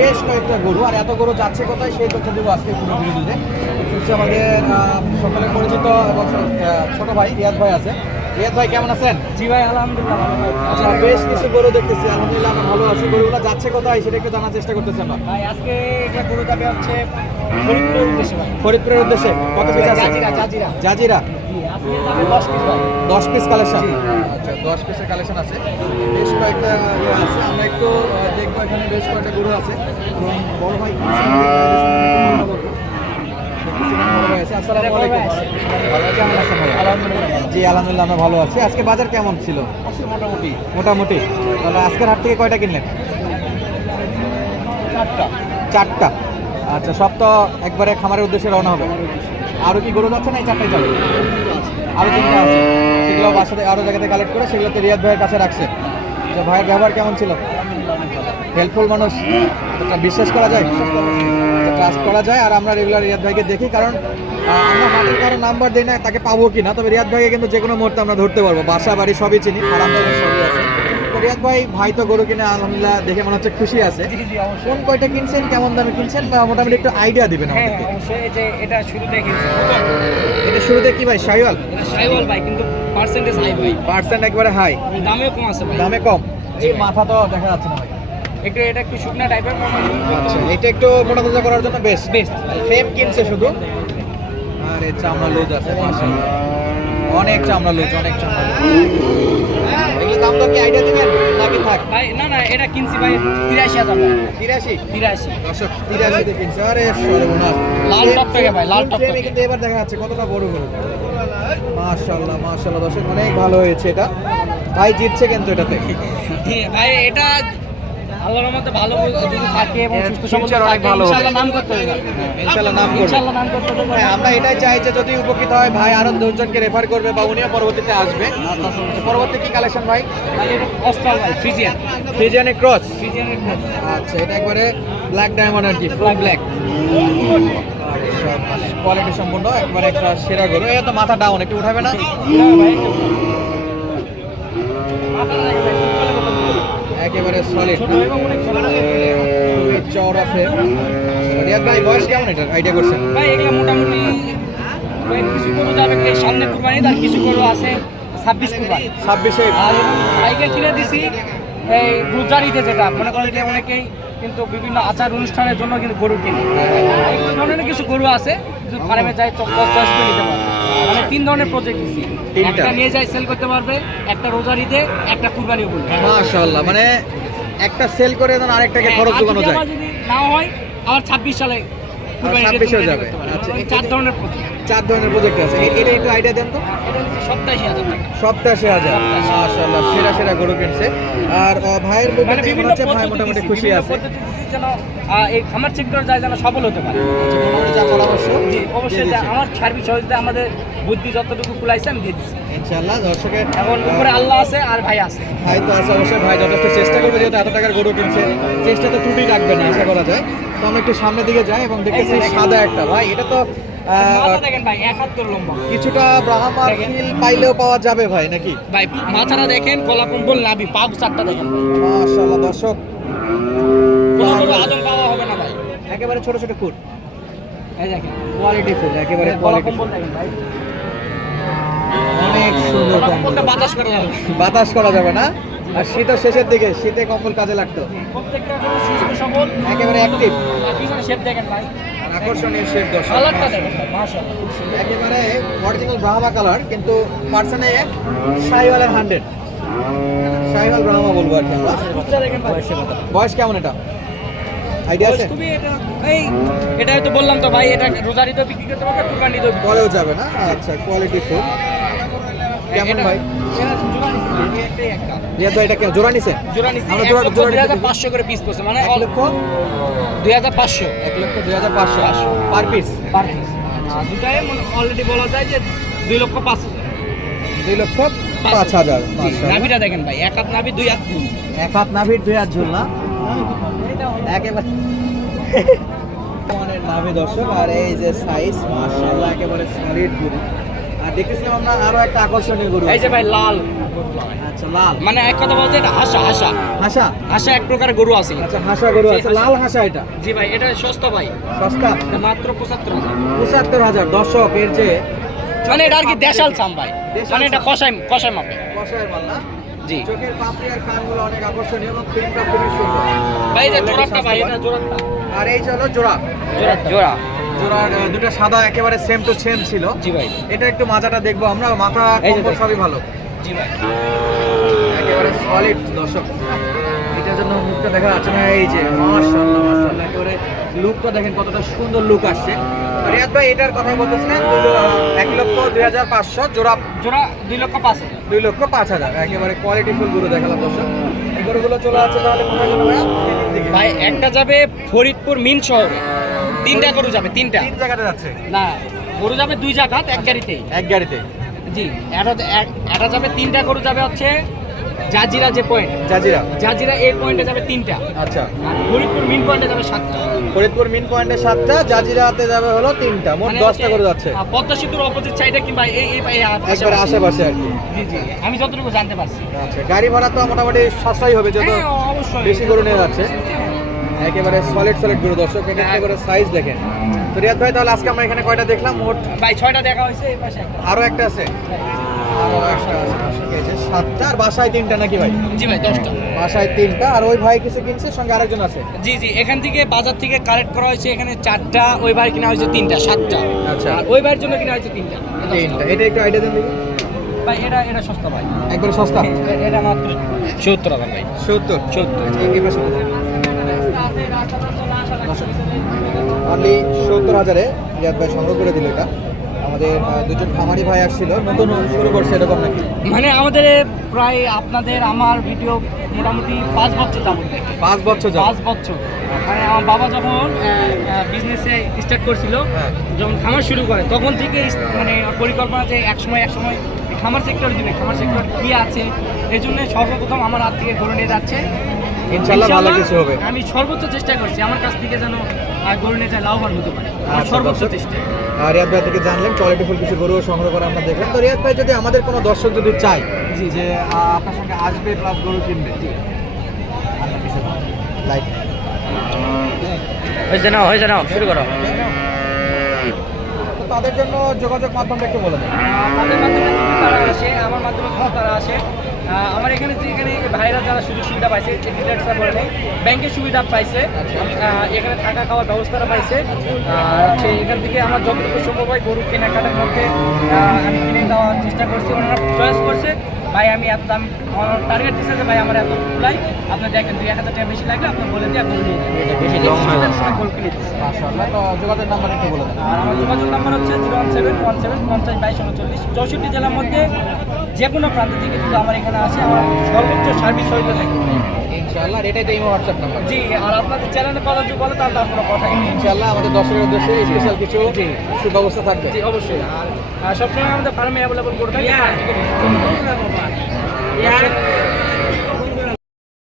বেশ কয়েকটা গরু, আর এত গরু যাচ্ছে কোথায় সেই তথ্য দেবো আজকে পুরো ভিডিওতে। আমাদের সকলে পরিচিত এবং ছোট ভাই রিয়াদ ভাই আছে। রিয়াদ ভাই কেমন আছেন? জি ভাই আলহামদুলিল্লাহ আচ্ছা বেশ কিছু গরু দেখতেছি। আলহামদুলিল্লাহ আমরা ভালো আছি। গরুগুলো যাচ্ছে কোথায় সেটা একটু জানার চেষ্টা করতেছেন না ভাই আজকে এটা গরু যাবে হচ্ছে ফরিদপুরের উদ্দেশ্যে ভাই। ফরিদপুরের উদ্দেশ্যে? কত পিস আছে? Jazeera, Jazeera. দশ পিস কালেকশন। আচ্ছা দশ পিসের কালেকশন আছে। বেশ কয়েকটা ইয়ে আছে। আমরা একটু দেখব এখানে বেশ কয়েকটা গরু আছে। এবং বড় ভাই জি আলহামদুলিল্লাহ আমরা ভালো আছি। আজকে বাজার কেমন ছিল? মোটামুটি। মোটামুটি। তাহলে আজকের হাট থেকে কয়টা কিনলেন? চারটা। চারটা। আচ্ছা সব তো একবারে খামারের উদ্দেশ্যে রওনা হবে। আরও কি গরু যাচ্ছে না এই চারটাই যাবে? আরও তিনটা আছে। সেগুলো বাসাতে আরও জায়গাতে কালেক্ট করে সেগুলো তো রিয়াদ ভাইয়ের কাছে রাখছে। তো ভাইয়ের ব্যবহার কেমন ছিল? হেল্পফুল মানুষ। বিশ্বাস করা যায়। ট্রাস্ট করা যায় আর আমরা রেগুলার রিয়াদ ভাইকে দেখি কারণ আমরা হাটের কারও নাম্বার দিই না তাকে পাবো কি না তবে রিয়াদ ভাইকে কিন্তু যে কোনো মুহূর্তে আমরা ধরতে পারব। বাসা বাড়ি সবই চিনি বাড়ি সবই আছে। তো রিয়াদ ভাই ভাই তো গরু কিনে আলহামদুলিল্লাহ দেখে মনে হচ্ছে খুশি আছে। কোন কয়টা কিনছেন কেমন দামে কিনছেন বা মোটামুটি একটু আইডিয়া দিবেন হ্যাঁ আমাদেরকে। এটা শুরু দেখেছি প্রথম এটা শুরুতে কি ভাই শাইওয়াল? এটা সাইওয়াল ভাই কিন্তু পার্সেন্টেজ হাই ভাই। পার্সেন্ট একবারে হাই দামেও কম আছে দামে কম। এই মাথা তো দেখা যাচ্ছে না ভাই। একটু এটা একটু শুকনা টাইপের আচ্ছা এটা একটু মোটা তাজা করার জন্য বেস্ট বেস্ট ফ্রেম কিনছে শুধু। আর এই চামড়া লুজ আছে মাশাআল্লাহ। অনেক চামড়া লুজ অনেক চামড়া লুজ। দাম তো কি আইডিয়া দিবেন? নাকি থাক? ভাই না না এটা কিনছি ভাই তিরাশি হাজার ভাই তিরাশি? তিরাশি। দর্শক তিরাশিতে কিনছে। আরে সর্বনাশ লাল টকটকে ভাই, লাল টকটকে। কিন্তু এবার দেখা যাচ্ছে কতটা বড় গরু মাশাআল্লাহ মাশাআল্লাহ। দর্শক অনেক ভালো হয়েছে এটা। ভাই জিতছে কিন্তু এটাতে। ভাই এটা আল্লাহর রহমতে ভালো যদি থাকে এবং সুস্থ সবল থাকে ইনশাআল্লাহ নাম করতে হবে ইনশাআল্লাহ নাম করবে। ইনশাআল্লাহ নাম করতে হবে হ্যাঁ, আমরা এটাই চাই যে যদি উপকৃত হয় ভাই আরও দুজনকে রেফার করবে বা উনিও পরবর্তীতে আসবে। পরবর্তী কি কালেকশন ভাই? অস্ট্রাল ভাই ফ্রিজিয়ান ফ্রিজিয়ানের ক্রস ফ্রিজিয়ানের ক্রস আচ্ছা এটা একবারে ব্ল্যাক ডায়মন্ড আর কি ফুল ব্ল্যাক কোয়ালিটি সম্পূর্ণ একবারে একটা সেরা গরু। এটা তো মাথা ডাউন একটু উঠাবে না? ভাই। একেবারে সলিড চর আছে। রিয়াদ ভাই বয়স কেমন এটা আইডিয়া করছেন? ভাই এগুলো মোটামুটি কিছু যাবে সামনে কুরবানি তার কিছু গরু আছে ছাব্বিশ কুরবানি। ছাব্বিশে। আর বাইকে কিনে দিছি এই গুজারিতে যেটা মনে করেন অনেকেই কিন্তু বিভিন্ন আচার অনুষ্ঠানের জন্য কিন্তু গরু কিনে। এই ধরনের কিছু গরু আছে কিছু ফার্মে যায় চয়েস করে নিতে পারবে। মানে তিন ধরনের প্রজেক্ট দিছি। একটা নিয়ে যায় সেল করতে পারবে একটা রোজারিতে একটা কুরবানি উপলক্ষে। মাশাআল্লাহ মানে একটা সেল করে দেন আরেকটাকে খরচ আর যোগানো যায়। যদি নাও হয় আবার ছাব্বিশ সালে কুরবানি ঈদে 26 যাবে। আচ্ছা, চার ধরনের প্রজেক্ট চার ধরনের প্রজেক্ট আছে। এটা একটু আইডিয়া দেন তো। হচ্ছে হাজার মাশাআল্লাহ সেরা সেরা গরু কিনছে। আর ভাইয়ের মানে বিভিন্ন ভাই মোটামুটি খুশি আছে। যেন এই খামার সেক্টর যায় যেন সফল হতে পারে। অবশ্যই আমার সার্ভিস সহযোগিতা আমাদের বুদ্ধি যতটুকু কুলাইছে আমি দিয়ে দিচ্ছি ইনশাআল্লাহ দর্শকের এখন উপরে আল্লাহ আছে আর ভাই আছে। ভাই তো আছে অবশ্যই ভাই যথেষ্ট চেষ্টা করবে যেহেতু এত টাকার গরু কিনছে। চেষ্টা তো ত্রুটি রাখবে না আশা করা যায়। তো আমরা একটু সামনের দিকে যাই এবং দেখতেছি। সাদা একটা ভাই এটা তো কিছুটা ব্রাহ্মার ফিল পাইলেও পাওয়া যাবে ভাই নাকি? ভাই মাথাটা দেখেন কলা কম্বল নাবি পাউ চারটা দেখেন। মাশাআল্লাহ দর্শক। আদম পাওয়া হবে না ভাই। একেবারে ছোট ছোট কুট এই দেখেন। কোয়ালিটি ফুল একেবারে কলা কোয়ালিটি কম্বল দেখেন ভাই। অনেক সুন্দর কলা কম্বল কম্বলটা বাতাস করে যাবে। বাতাস করা যাবে না? আর শীতের শেষের দিকে শীতে কম্বল কাজে লাগতো। প্রত্যেকটা সুস্থ সবল। একেবারে অ্যাক্টিভ দেখেন ভাই। আকর্ষণীয় শেপ দর্শক। একেবারে অরিজিনাল ব্রাহ্মা কালার কিন্তু পার্সনে শাহিওয়ালের হান্ড্রেড শাহিওয়াল ব্রাহ্মা বলব আর কি বয়স কেমন এটা? আইডিয়া আছে? এটা এই এটা হয়তো বললাম তো ভাই এটা রোজারিতেও বিক্রি করতে পারবে কুরবানিতেও বিক্রি যাবে না? আচ্ছা কোয়ালিটি ফুল কেমন ভাই? রিয়াদ এটা কেমন? জোড়া নিছে? জোড়া নিচ্ছি আমরা জোড়া- জোড়া নিতে হাজার দিবি? পাঁচশো করে পিস পড়ছে মানে এক লক্ষ? দুই হাজার পাঁচশো। এক লক্ষ দুই হাজার পাঁচশো। পার পিস পার পিস দুটাই অলরেডি বলা যায় যে দুই লক্ষ পাঁচ হাজার। দুই লক্ষ পাঁচ হাজার। নাভিটা দেখেন ভাই এক হাত নাভি দুই হাত দুই এক হাত নাভির দুই হাত ঝুল না? একেবারে নাভি দর্শক আর এই যে সাইজ মাশাআল্লাহ একেবারে সলিড গরু। আর দেখতেছিলাম আমরা আরও একটা আকর্ষণীয় গরু এই যে ভাই লাল। আচ্ছা লাল। মানে এক কথা বলতে এটা হাসা হাসা। হাসা? হাসা এক প্রকার গরু আছে আচ্ছা হাসা গরু আছে। লাল হাসা এটা? জি ভাই এটা সস্তা ভাই। সস্তা? মাত্র পঁচাত্তর হাজার। পঁচাত্তর হাজার। দর্শক এর যে মানে এটা আর কি দেশাল চাম ভাই। মানে এটা। কষাই কষাই মাপে কষায়ের মাল না? জি। চোখের পাপড়ি আর কানগুলো অনেক আকর্ষণীয় এবং প্রিন্টটা খুবই সুন্দর। ভাই এটা জোড়াটা ভাই এটা জোড়াটা আর এই যে হলো জোড়া। জোড়া। জোড়া। জোড়ার দুটো সাদা একেবারে সেম টু সেম ছিল। জি ভাই। এটা একটু মাথাটা দেখব আমরা মাথা কম্বল সবই ভালো। জি ভাই। একেবারে সলিড দর্শক। এটার জন্য মুখটা দেখা যাচ্ছে না এই যে মাশাআল্লাহ মাশাআল্লাহ একেবারে লুকটা দেখেন কতটা সুন্দর লুক আসছে। রিয়াদ ভাই এটার কথা বলতেছিলেন এক লক্ষ দুই হাজার পাঁচশো জোড়া জোড়া দুই লক্ষ পাঁচ দুই লক্ষ পাঁচ হাজার একেবারে কোয়ালিটি ফুল গরু দেখালাম দর্শক। এই গরুগুলো চলে আছে তাহলে কোথায় ভাইয়া ভাই? একটা যাবে ফরিদপুর মিন শহরে। তিনটা গরু যাবে তিনটা। তিন জায়গাতে যাচ্ছে? না গরু যাবে দুই জায়গাত এক গাড়িতেই। এক গাড়িতে? জি এটা এটা যাবে তিনটা গরু যাবে হচ্ছে জাজিরা যে পয়েন্ট জাজিরা। জাজিরা এই পয়েন্টে যাবে তিনটা। আচ্ছা। ফরিদপুর মিন পয়েন্টে যাবে সাতটা। ফরিদপুর মিন পয়েন্টে সাতটা জাজিরাতে যাবে হলো তিনটা মোট মানে দশটা করে যাচ্ছে। পদ্মা সেতুর অপোজিট সাইডে কিংবা এই এই একবারে আশেপাশে। আর কি। জি জি আমি যতটুকু জানতে পারছি। আচ্ছা গাড়ি ভাড়া তো মোটামুটি সস্তাই হবে যত হ্যাঁ, বেশি গরু নিয়ে যাচ্ছে। একেবারে সলিড সলিড গরু। দর্শক এটা হ্যাঁ। একেবারে সাইজ দেখেন। তো রিয়াদ ভাই তাহলে আজকে আমরা এখানে কয়টা দেখলাম? মোট ভাই ছয়টা দেখা হয়েছে এই পাশে একটা। আরও একটা আছে? আরও একটা আছে সাতটা আর বাসায় তিনটা নাকি ভাই? জি ভাই দশটা। বাসায় তিনটা। আর ওই ভাই কিছু কিনছে? সঙ্গে আরেকজন আছে? জি জি এখান থেকে বাজার থেকে কালেক্ট করা হয়েছে এখানে চারটা ওই বার কিনা হয়েছে তিনটা সাতটা। আচ্ছা। আর ওই বার জন্য কিনা হয়েছে তিনটা। তিনটা। এটা একটু আইডিয়া দেন দেখি। ভাই এটা এটা সস্তা ভাই। একবারে সস্তা? এটা মাত্র সত্তর হাজার ভাই। সত্তর? সত্তর। এই পাশে অনলি সত্তর হাজারে রিয়াদ ভাই সংগ্রহ করে দিল এটা। আমাদের দুজন খামারি ভাই আসছিল। নতুন শুরু করছে এরকম নাকি? মানে আমাদের প্রায় আপনাদের আমার ভিডিও মোটামুটি পাঁচ বছর যাবত। পাঁচ বছর পাঁচ বছর। মানে আমার বাবা যখন বিজনেসে স্টার্ট করছিল হ্যাঁ। যখন খামার শুরু করে তখন থেকে মানে পরিকল্পনা যে এক সময় এক সময় এই খামার সেক্টর দিবে খামার সেক্টর কি আছে এই জন্য সর্বপ্রথম আমার হাত থেকে গরু নিয়ে যাচ্ছে। ইনশাল্লাহ ভালো কিছু হবে। আমি সর্বোচ্চ চেষ্টা করছি আমার কাছ থেকে যেন গরু নিয়ে যায় লাভবান হতে পারে। আমার আচ্ছা, সর্বোচ্চ চেষ্টা। আর রিয়াদ ভাই থেকে জানলেন কোয়ালিটি ফুল কিছু গরু সংগ্রহ করে আমরা দেখলাম। তো রিয়াদ ভাই যদি আমাদের কোনো দর্শক যদি চাই জি। যে আপনার সঙ্গে আসবে প্লাস গরু কিনবে। লাইক হয়েছে না হয়েছে না শুরু করো। তো তাদের জন্য যোগাযোগ মাধ্যমটা একটু বলে দেন। তাদের মাধ্যমে যদি তারা আসে আমার মাধ্যমে তারা আসে আমার এখানে যে এখানে ভাইরা যারা সুযোগ সুবিধা পাইছে ডিলার্সরা বলে নেই ব্যাংকের সুবিধা পাইছে। এখানে থাকা খাওয়ার ব্যবস্থাটা পাইছে। আর হচ্ছে এখান থেকে আমার যতটুকু সম্ভব হয় গরু কেনাকাটার মধ্যে আমি কিনে দেওয়ার চেষ্টা করছি ওনারা চয়েস করছে। ভাই আমি এত দাম আমার টার্গেট দিচ্ছে যে ভাই আমার এত লাই আপনি দেখেন দুই এক হাজার টাকা বেশি লাগলে আপনি বলে দিয়ে আপনি নিয়ে এটা বেশি নেবেন long না। গরু কিনে দিচ্ছি মাশাআল্লাহ তো যোগাযোগ নাম্বার একটু বলে দেন। আর আমার যোগাযোগ নাম্বার হচ্ছে zero one seven one seven পঞ্চাশ বাইশ উনচল্লিশ। চৌষট্টি জেলার মধ্যে যে কোনো প্রান্ত থেকে যদি আমার এখানে আসে আমার সর্বোচ্চ সার্ভিস হইতে থাকে। ইনশাআল্লাহ আর এটাই তো এই হোয়াটসঅ্যাপ নাম্বার জি আর আপনাদের চ্যানেলে কথা যদি বলে তাহলে তার কোনো কথাই নেই ইনশাআল্লাহ আমাদের দর্শকের উদ্দেশ্যে স্পেশাল কিছু। সুব্যবস্থা থাকবে। জি অবশ্যই। আর আর সবসময় আমাদের ফার্মে অ্যাভেলেবল করে থাকি।